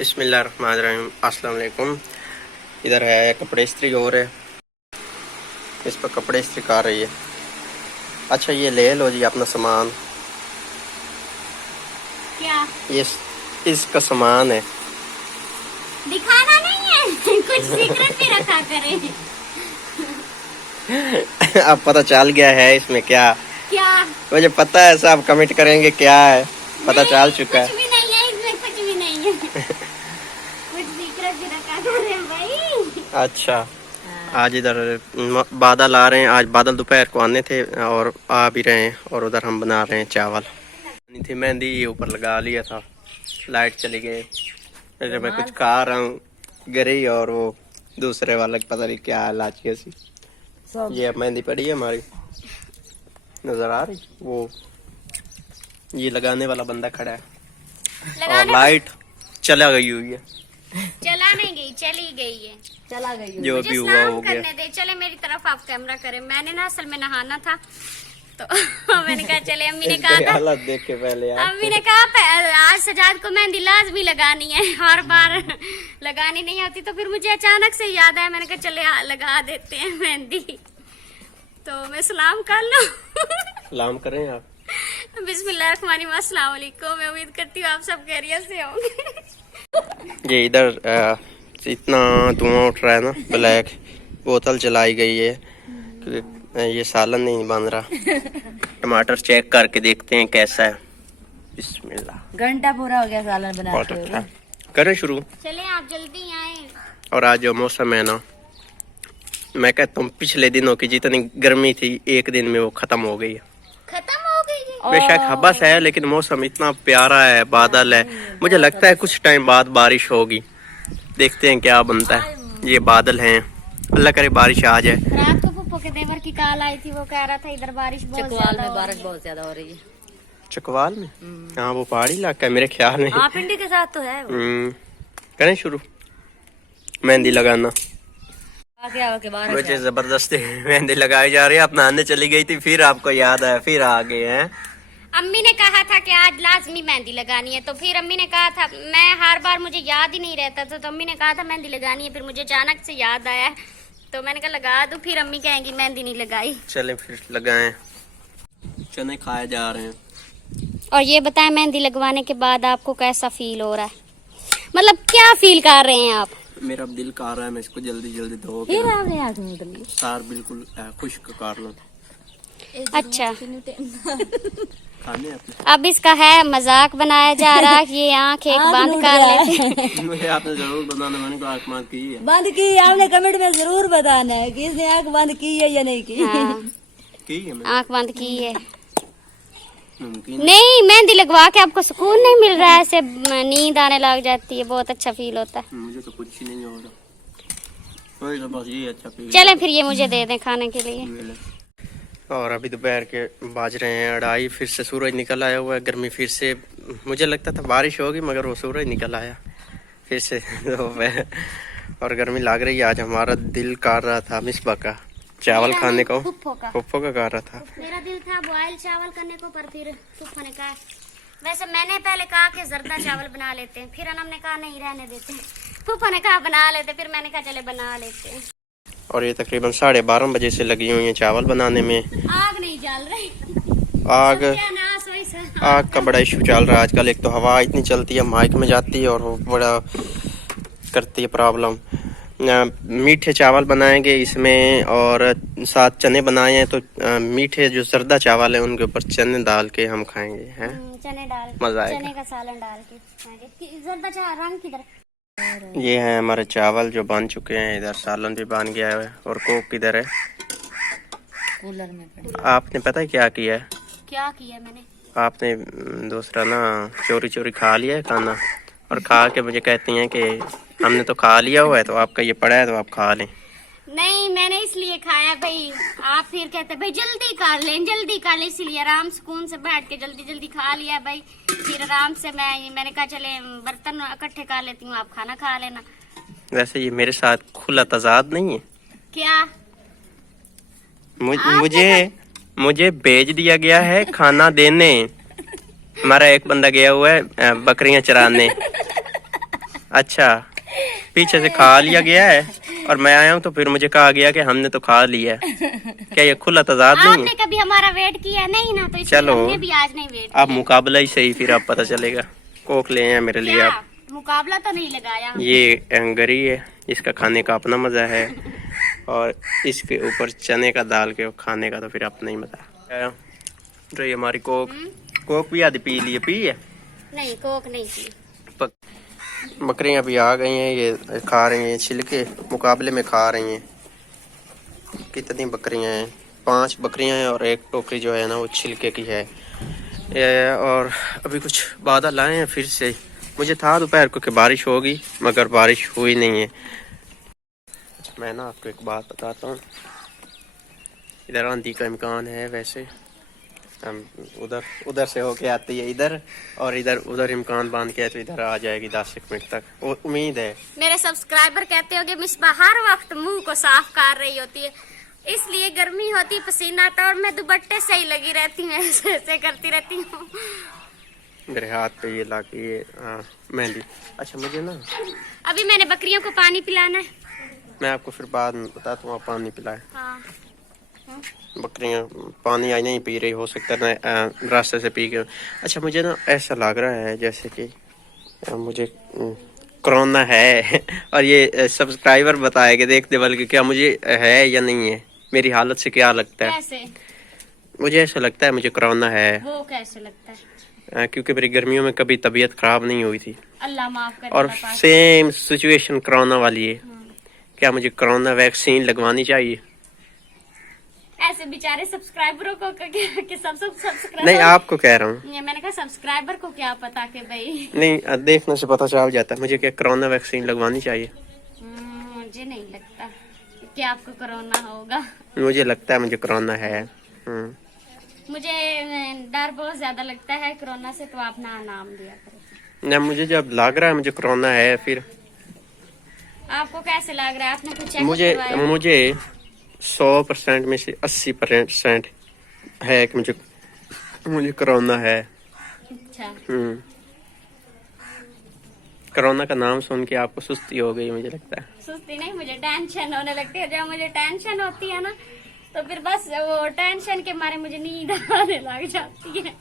بسم اللہ الرحمن الرحیم. السلام علیکم. ادھر ہے کپڑے استری ہو رہے, اس پر کپڑے استری کر رہی ہے. اچھا یہ لے لو جی اپنا سامان. کیا یہ اس کا سامان ہے. دکھانا نہیں ہے, کچھ سیکرٹ بھی رکھا کرے. اب پتہ چل گیا ہے اس میں کیا. کیا مجھے پتہ ہے صاحب کمنٹ کریں گے کیا ہے, پتہ چل چکا کچھ ہے. بھی نہیں ہے اس میں, کچھ بھی نہیں ہے. کچھ سیکرٹ بھی رکھا کرے بھائی. اچھا آج ادھر بادل آ رہے ہیں. آج بادل دوپہر کو آنے تھے اور آ بھی رہے ہیں, اور ادھر ہم بنا رہے ہیں چاول. تھی مہندی اوپر لگا لیا تھا, لائٹ چلی گئی. میں کچھ کھا رہا ہوں گری, اور وہ دوسرے والا پتہ نہیں کیا ہے لاچی سی. یہ مہندی پڑی ہے ہماری, نظر آ رہی. وہ یہ لگانے والا بندہ کھڑا ہے, اور لائٹ چلا گئی ہوئی ہے. چلا نہیں گئی, چلی گئی ہے. چلا گئی. جو مجھے بھی ہوا سلام ہو گیا. کرنے دے. چلے میری طرف آپ کیمرہ کریں. میں نے نا اصل میں نہانا تھا, تو میں نے کہا چلے. امی نے کہا تھا, حالت دیکھ کے پہلے امی نے کہا آج سجاد کو مہندی لازمی لگانی ہے, ہر بار لگانی نہیں ہوتی. تو پھر مجھے اچانک سے یاد آیا, میں نے کہا چلے لگا دیتے ہیں مہندی. تو میں سلام کر لوں. سلام کریں آپ. بسم اللہ الرحمن الرحیم. السلام علیکم. میں امید کرتی ہوں آپ سب خیریت سے ہوں گے. یہ ادھر اتنا دھواں اٹھ رہا ہے نا, بلیک بوتل جلائی گئی ہے کیونکہ یہ سالن نہیں بن رہا. ٹماٹر چیک کر کے دیکھتے ہیں کیسا ہے. بسم اللہ. گھنٹہ پورا ہو گیا سالن بہت بناتے اچھا. ہوئے. کریں شروع. چلیں آپ جلدی آئیں. اور آج جو موسم ہے نا, میں کہتا ہوں پچھلے دنوں کی جتنی گرمی تھی ایک دن میں وہ ختم ہو گئی ہے. ختم ہو گئی ہے. بے شک حبس ہے, لیکن موسم اتنا پیارا ہے, بادل ہے. مجھے لگتا ہے کچھ ٹائم بعد بارش ہوگی. دیکھتے ہیں کیا بنتا ہے. یہ بادل ہیں, اللہ کرے بارش آ جائے. رات کو پھپھو کے دیور کی کال آئی تھی, وہ کہہ رہا تھا ادھر بارش بہت چکوال زیادہ میں ہو بارش رہی ہے. بہت زیادہ ہو رہی ہے. چکوال میں, ہاں وہ پہاڑی علاقہ ہے میرے خیال میں. ہاں پنڈی کے ساتھ تو ہے وہ. کریں شروع مہندی لگانا. آگے آ کے بارش مجھے زبردستی مہندی لگائی جا رہی ہے. آپ نہانے چلی گئی تھی, پھر آپ کو یاد آیا, پھر آگے ہیں. امی نے کہا تھا کہ آج لازمی مہندی لگانی ہے, تو پھر امی نے کہا تھا, میں ہر بار مجھے یاد ہی نہیں رہتا تھا, تو امی نے کہا تھا مہندی لگانی ہے. پھر مجھے اچانک سے یاد آیا, تو میں نے کہا لگا دوں. پھر امی کہیں گی مہندی نہیں لگائی. چلیں پھر لگائیں. چنے کھائے جا رہے ہیں. اور یہ بتائیں مہندی لگوانے کے بعد آپ کو کیسا فیل ہو رہا ہے, مطلب کیا فیل کر رہے ہیں آپ؟ میرا دل کر رہا ہے میں اس کو جلدی جلدی دھو کے پھر آپ نے آگ میں ڈلی. سار بالکل خشک کر لوں. اچھا, کھانے اپنے اب اس کا ہے مذاق بنایا جا رہا ہے. یہ آنکھ ایک بند کر لیتے. مجھے آپ نے ضرور بتانا, میں نے کہا آسمان کی ہے. بند کی, آپ نے کمنٹ میں ضرور بتانا ہے کہ اس نے آنکھ بند کی ہے یا نہیں کی. ہاں, کی ہے میں آنکھ بند کی ہے. ممکن. نہیں, مہندی لگوا کے آپ کو سکون نہیں مل رہا ہے, ایسے نیند آنے لگ جاتی ہے, بہت اچھا فیل ہوتا ہے. مجھے تو کچھ ہی نہیں ہو رہا, وہی تو بس یہ اچھا فیل. چلیں پھر یہ مجھے دے دیں کھانے کے لیے. اور ابھی دوپہر کے باج رہے ہیں 2:30. پھر سے سورج نکل آیا ہوا ہے. گرمی پھر سے, مجھے لگتا تھا بارش ہوگی مگر وہ سورج نکل آیا پھر سے. اور گرمی لگ رہی ہے. آج ہمارا دل کر رہا تھا مصباح کا چاول کھانے کو, پھپھو کا کر رہا تھا. میرا دل تھا بوائل چاول کرنے کو, پر پھر پھپھو نے کہا, ویسے میں نے پہلے کہا کہ زردہ چاول بنا لیتے ہیں, پھر انم نے کہا نہیں رہنے دیتے. پھپھو نے کہا بنا لیتے, پھر میں نے کہا چلے بنا لیتے. اور یہ تقریباً 12:30 بجے سے لگی ہوئی ہیں چاول بنانے میں. آگ نہیں جل رہی. آگ کا بڑا ایشو چل رہا ہے آج کل. ایک تو ہوا اتنی چلتی ہے, مائک میں جاتی ہے, اور وہ بڑا کرتی ہے پرابلم. میٹھے چاول بنائیں گے اس میں, اور ساتھ چنے بنائے ہیں, تو میٹھے جو زردہ چاول ہیں ان کے اوپر چنے ڈال کے ہم کھائیں گے. ہیں چنے ڈال, مزہ آئے گا. چنے کا سالن ڈال کے زردہ چاول. رنگ کدھر؟ یہ ہیں ہمارے چاول جو بن چکے ہیں. ادھر سالن بھی بن گیا ہے, اور کوک کدھر ہے؟ کولر میں پڑی. آپ نے پتہ کیا کیا ہے؟ کیا کیا میں نے؟ آپ نے دوسرا نا چوری چوری کھا لیا ہے کھانا, اور کھا کے مجھے کہتی ہیں کہ ہم نے تو کھا لیا ہوا ہے, تو آپ کا یہ پڑا ہے تو آپ کھا لیں. نہیں, میں نے اس لیے کھایا بھائی, آپ پھر کہتے بھائی جلدی کر لیں, جلدی کر لیں, اس لیے آرام سکون سے بیٹھ کے جلدی جلدی کھا لیا بھائی. پھر آرام سے میں نے کہا چلے برتن اکٹھے کر لیتی ہوں, آپ کھانا کھا لینا. ویسے یہ میرے ساتھ کھلا تضاد نہیں ہے کیا؟ مجھے بھیج دیا گیا ہے کھانا دینے. ہمارا ایک بندہ گیا ہوا ہے بکریاں چرانے. अच्छा, पीछे से खा लिया गया है और मैं आया हूँ तो फिर मुझे कहा गया कि हमने तो खा लिया है। क्या ये खुला तजाद नहीं आपने है? कभी हमारा वेट किया नहीं ना, तो इसलिए चलो। हमने भी आज नहीं वेट अब मुकाबला ही सही, फिर अब पता चलेगा। कोक ले आए मेरे लिए क्या आप। मुकाबला तो नहीं लगाया हमने। ये गरी है, इसका खाने का अपना मजा है और इसके ऊपर चने का डाल के खाने का तो फिर अपना ही मजा। तो ये हमारी कोक भी आधी पी लिए, पी है। नहीं, कोक नहीं पी। बकरियां भी आ गई हैं, ये खा रही हैं छिलके, मुकाबले में खा रही हैं। कितनी बकरियां हैं? 5 बकरियां हैं और एक टोकरी जो है ना वो छिलके की है। और अभी कुछ बादल आए हैं फिर से। मुझे था दोपहर को कि बारिश होगी, मगर बारिश हुई नहीं है। मैं ना आपको एक बात बताता हूँ, इधर आंधी का इम्कान है। वैसे हम उधर से होके आती है इधर, और इधर उधर इम्कान बांध के है तो इधर आ जाएगी 10 मिनट तक, वो उम्मीद है। मेरे सब्सक्राइबर कहते हो कि मिसबा हर वक्त मुंह को साफ कर रही होती है, इसलिए गर्मी होती, पसीना आता और मैं दुपट्टे से ही लगी रहती हूँ, ऐसे ऐसे करती रहती हूँ। मेरे हाथ पे ये ला के ये मेहंदी। अच्छा, मुझे ना अभी मैंने बकरियों को पानी पिलाना है। मैं आपको फिर बाद में बताता हूँ, आप पानी पिलाए। हाँ। बकरियां पानी आई नहीं पी रही, हो सकता है ना रास्ते से पी के। अच्छा, मुझे ना ऐसा लग रहा है जैसे कि मुझे कोरोना है और ये सब्सक्राइबर बताएगा देखते बल्कि क्या मुझे है या नहीं है, मेरी हालत से क्या लगता है। कैसे? मुझे ऐसा लगता है मुझे कोरोना है। वो कैसे लगता है? क्योंकि मेरी गर्मियों में कभी तबीयत खराब नहीं हुई थी अल्लाह माफ करे। और सेम सिचुएशन कोरोना वाली है। क्या मुझे कोरोना वैक्सीन लगवानी चाहिए? ऐसे बेचारे सब्सक्राइबरों को कि सब सब्सक्राइबर नहीं, आपको कह रहा हूँ। मैंने कहा सब्सक्राइबर को क्या पता कि भाई। नहीं, देखने से पता चल जाता है। मुझे क्या कोरोना वैक्सीन लगवानी चाहिए? मुझे नहीं लगता कि आपको कोरोना होगा। मुझे लगता है मुझे कोरोना है। मुझे डर बहुत ज्यादा लगता है कोरोना से, तो आप ना नाम दिया करो। ना, मुझे जब लग रहा है मुझे कोरोना है, फिर आपको कैसे लग रहा है? आपने कुछ चेकअप करवाया? मुझे 100% में से 80% है कि मुझे कोरोना है। अच्छा। कोरोना का नाम सुन के आपको सुस्ती हो गई, मुझे लगता है। सुस्ती नहीं, मुझे टेंशन होने लगती है। जब मुझे टेंशन होती है ना, तो फिर बस वो टेंशन के मारे मुझे नींद आने लग जाती है।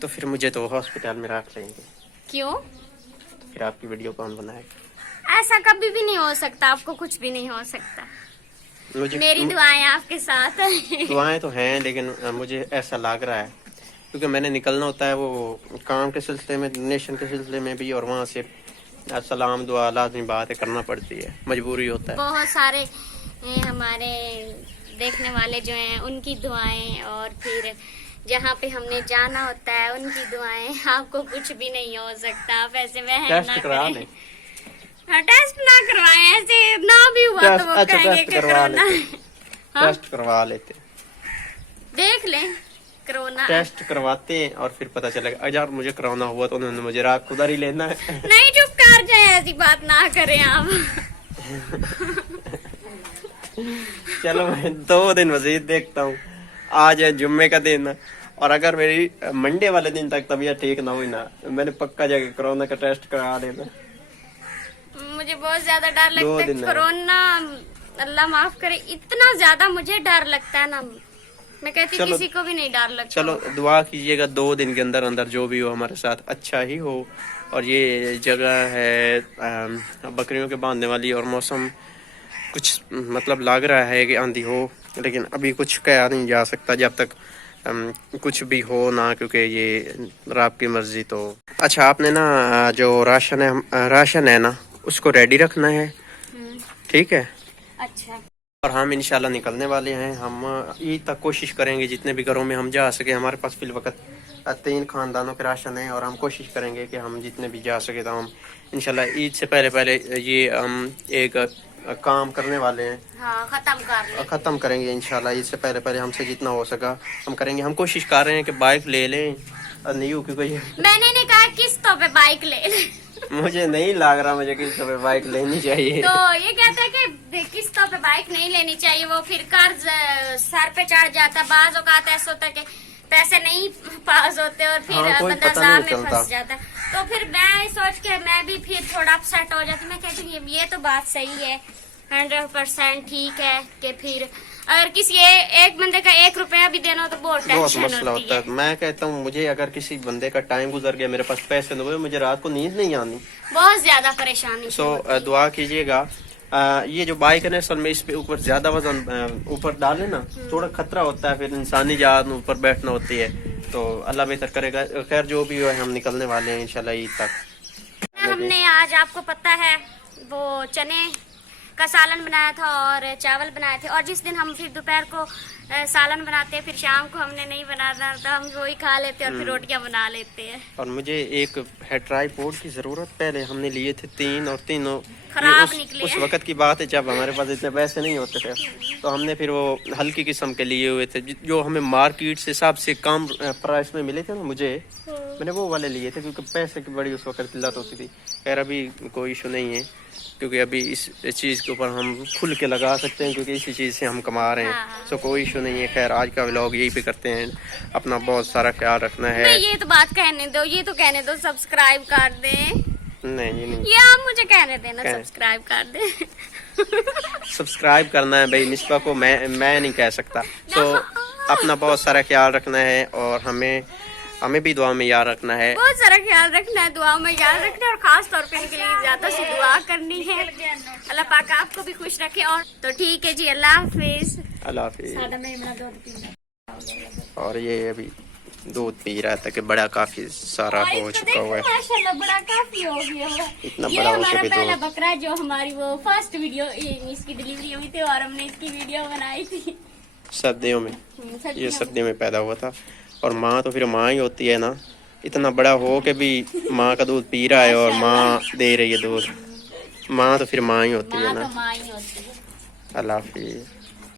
तो फिर मुझे तो हॉस्पिटल में रख लेंगे। क्यों? तो फिर आपकी वीडियो कौन बनाएगा? ऐसा कभी भी नहीं हो सकता, आपको कुछ भी नहीं हो सकता। मेरी दुआएं आपके साथ हैं। दुआएं तो हैं, लेकिन मुझे ऐसा लग रहा है क्योंकि मैंने निकलना होता है वो काम के सिलसिले में, नेशन के सिलसिले में भी, और वहाँ से सलाम दुआ लाजमी बात है, करना पड़ती है, मजबूरी होता है। बहुत सारे हमारे देखने वाले जो हैं उनकी दुआएं, और फिर जहाँ पे हमने जाना होता है उनकी दुआएं। आपको कुछ भी नहीं हो सकता, आप ऐसे वहम ना करें। हाँ, टेस्ट ना करवाएं, ऐसे ना भी हुआ तो वो कहेंगे कि कोरोना। टेस्ट करवा लेते, देख लें कोरोना। टेस्ट करवाते हैं और फिर पता चलेगा अगर मुझे कोरोना हुआ तो उन्होंने मुझे रात उधर ही लेना है। नहीं, चुप कर जाए, ऐसी बात ना करें आप। चलो, मैं 2 दिन मजीद देखता हूँ। आज है जुम्मे का दिन, और अगर मेरी मंडे वाले दिन तक तबीयत ठीक ना हुई ना, मैंने पक्का जाके कोरोना का टेस्ट करा लेना। मुझे बहुत ज्यादा डर लगता है कोरोना, अल्लाह माफ करे, इतना ज्यादा मुझे डर लगता है ना, मैं कहती किसी को भी नहीं डर लगता। चलो दुआ कीजिएगा 2 दिन के अंदर अंदर जो भी हो हमारे साथ अच्छा ही हो। और ये जगह है बकरियों के बांधने वाली, और मौसम कुछ मतलब लग रहा है कि आंधी हो, लेकिन अभी कुछ कहा नहीं जा सकता जब तक कुछ भी हो ना, क्योंकि ये रब की मर्जी। तो अच्छा, आपने ना जो राशन है ना उसको रेडी रखना है, ठीक है? अच्छा। और हम इंशाल्लाह निकलने वाले हैं। हम ईद तक कोशिश करेंगे जितने भी घरों में हम जा सके। हमारे पास फिल वक्त 3 खानदानों के राशन है, और हम कोशिश करेंगे कि हम जितने भी जा सके तो हम इंशाल्लाह ईद से पहले ये हम एक काम करने वाले हैं। हाँ, खत्म करेंगे इंशाल्लाह ईद से पहले हमसे जितना हो सका हम करेंगे। हम कोशिश कर रहे हैं कि बाइक ले लें नहीं, क्योंकि मैंने नहीं कहा किस्तों पे बाइक ले। मुझे नहीं लग रहा मुझे किस्तों पे बाइक लेनी चाहिए। तो ये कहते हैं कि किस्तों पे बाइक नहीं लेनी चाहिए, वो फिर कर्ज सर पे चढ़ जाता। बाज औकात ऐसा होता है कि पैसे नहीं पास होते और फिर हाँ, कोई बंदा पता जाम नहीं में चलता। फंस जाता है। तो फिर मैं सोच के मैं भी फिर थोड़ा अपसेट हो जाती, मैं कहती हूँ ये तो बात सही है, 100% ठीक है कि फिर अगर किसी एक बंदे का 1 रुपया भी देना हो तो बहुत बहुत टेंशन मसला होती होता है। है। मैं कहता हूँ मुझे अगर किसी बंदे का टाइम गुजर गया, मेरे पास पैसे न हुए, मुझे रात को नींद नहीं आनी। बहुत ज्यादा परेशानी सो दुआ कीजिएगा। ये जो बाइक है ना, असल में इस पे ऊपर ज्यादा वजन ऊपर डाले ना, थोड़ा खतरा होता है, फिर इंसानी जान ऊपर बैठना होती है, तो अल्लाह बेहतर करेगा। खैर जो भी हो, हम निकलने वाले हैं इंशाल्लाह ईद तक। हमने आज आपको पता है वो चने का सालन बनाया था और चावल बनाए थे, और जिस दिन हम फिर दोपहर को सालन बनाते हैं, फिर शाम को हमने नहीं बनाना था, हम वही खा लेते हैं और फिर रोटियां बना लेते हैं। और मुझे एक है ट्राईपोड की जरूरत, पहले हमने लिए थे 3 और तीनों खराब ये निकले उस हैं। वक्त की बात है जब हमारे पास इतने पैसे नहीं होते थे, तो हमने फिर वो हल्की किस्म के लिए हुए थे जो हमें मार्केट से सबसे कम प्राइस में मिले थे ना, मुझे मैंने वो वाले लिए थे क्योंकि पैसे की बड़ी उस वक्त किल्लत होती थी। खैर अभी कोई इशू नहीं है क्योंकि अभी इस चीज़ के ऊपर हम खुल के लगा सकते हैं क्योंकि इसी चीज़ से हम कमा रहे हैं, तो कोई इशू नहीं है। खैर आज का व्लॉग यही पे करते हैं, अपना बहुत सारा ख्याल रखना है। नहीं, ये तो बात कहने दो, ये तो कहने दो सब्सक्राइब कर दें, नहीं नहीं, ये आप मुझे कहने देना सब्सक्राइब कर दें। सब्सक्राइब करना है भाई, मिसबा को मैं नहीं कह सकता। तो अपना बहुत सारा ख्याल रखना है और हमें भी दुआ में याद रखना है। बहुत सारा ख्याल रखना है, दुआ में याद रखना है, और खास तौर पे इनके लिए ज्यादा से दुआ करनी है। अल्लाह पाक आपको भी खुश रखे। और तो ठीक है जी, अल्लाह हाफिज। अल्लाह हाफिज। और ये अभी दूध पी रहा था कि बड़ा काफी सारा हो चुका हुआ है। माशाल्लाह बड़ा काफी हो गया है। इतना ये बड़ा हो हमारा के भी पहला दूध बकरा जो हमारी वो फर्स्ट वीडियो इसकी डिलीवरी हुई थी और हमने इसकी वीडियो बनाई थी सर्दियों में, सर्दियों ये सर्दियों में पैदा हुआ था। और माँ तो फिर माँ ही होती है ना, इतना बड़ा हो के भी माँ का दूध पी रहा है और माँ दे रही है दूध। माँ तो फिर माँ ही होती है माँ ना। तो माँ ही होती है। अल्लाह हाफिज।